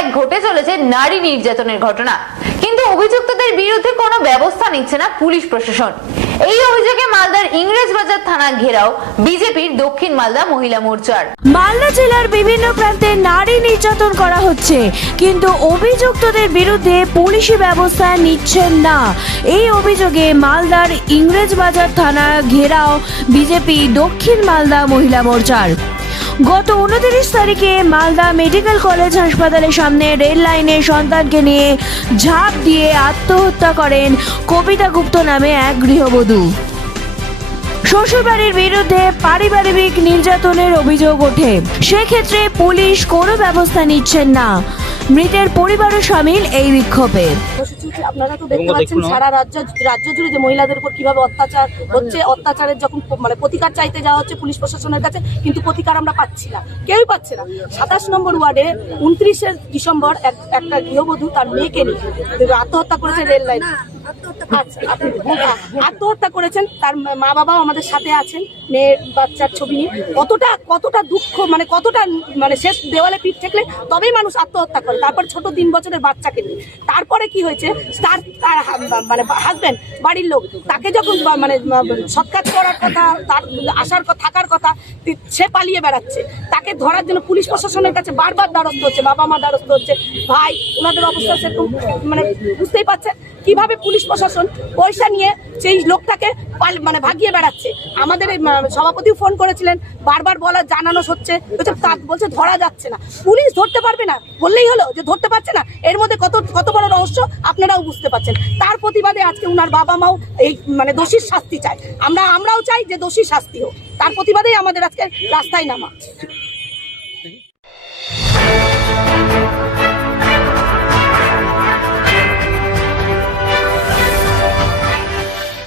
এক ঘটে চলেছে নারী নির্যাতনের ঘটনা। কিন্তু অভিযুক্তদের বিরুদ্ধে কোনো ব্যবস্থা নিচ্ছে না পুলিশ প্রশাসন। এই অভিযোগে মালদার ইংরেজবাজার থানা ঘেরাও বিজেপির দক্ষিণ মালদা মহিলা মোর্চার। মালদা জেলার বিভিন্ন প্রান্তে নারী নির্যাতন করা হচ্ছে, কিন্তু অভিযুক্তদের বিরুদ্ধে পুলিশি ব্যবস্থা নিচ্ছেন না। এই অভিযোগে মালদার ইংরেজবাজার থানা ঘেরাও বিজেপি দক্ষিণ মালদা মহিলা মোর্চার। গত উনত্রিশ তারিখে মালদা মেডিকেল কলেজ হাসপাতালের সামনে রেল লাইনে সন্তানকে নিয়ে ঝাঁপ দিয়ে আত্মহত্যা করেন কবিতা গুপ্ত নামে এক গৃহবধূ। শ্বশুরবাড়ির বিরুদ্ধে পারিবারিক নির্যাতনের অভিযোগ ওঠে। সেক্ষেত্রে পুলিশ কোনো ব্যবস্থা নিচ্ছেন না। মৃতের পরিবারও সামিল এই বিক্ষোভে। কর্মসূচি আপনারা তো দেখতে পাচ্ছেন সারা রাজ্য রাজ্য জুড়ে যে মহিলাদের উপর কীভাবে অত্যাচার হচ্ছে অত্যাচারের যখন মানে প্রতিকার চাইতে যাওয়া হচ্ছে পুলিশ প্রশাসনের কাছে কিন্তু প্রতিকার আমরা পাচ্ছি না। কেউই পাচ্ছে না। সাতাশ নম্বর ওয়ার্ডে উনত্রিশে ডিসেম্বর এক- একটা গৃহবধূ তার মেয়েকে নিয়ে আত্মহত্যা করেছে রেল লাইন। আপনি- হ্যাঁ, আত্মহত্যা করেছেন তার মা বাবাও আমাদের সাথে আছেন মেয়ের বাচ্চার ছবি নিয়ে। কতটা কতটা দুঃখ মানে কতটা মানে শেষ দেওয়ালে পিঠ ঠেকলে তবেই মানুষ আত্মহত্যা করে। তারপর ছোট তিন বছরের বাচ্চাকে নিয়ে। তারপরে কি হয়েছে, তার তার মানে হাজবেন্ড বাড়ির লোক, তাকে যখন মানে সৎকার করার কথা, তার আসার থাকার কথা সে পালিয়ে বেড়াচ্ছে। তাকে ধরার জন্য পুলিশ প্রশাসনের কাছে বারবার দ্বারস্থ হচ্ছে বাবা মা দ্বারস্থ হচ্ছে, ভাই, ওনাদের অবস্থা সেরকম মানে বুঝতেই পারছেন কীভাবে পুলিশ প্রশাসন পয়সা নিয়ে সেই লোকটাকে পাল- মানে ভাগিয়ে বেড়াচ্ছে? আমাদের সভাপতিও ফোন করেছিলেন, বারবার বলা জানানো হচ্ছে বলছে, ধরা যাচ্ছে না। পুলিশ ধরতে পারবে না, বললেই হলো যে ধরতে পারছে না। এর মধ্যে কত কত রহস্য আপনারাও বুঝতে পারছেন। তার প্রতিবাদে আজকে উনার বাবা মাও এই মানে দোষীর শাস্তি চায়। আমরা, আমরাও চাই যে দোষী শাস্তি হোক। তার প্রতিবাদেই আমাদের আজকে রাস্তায় নামা।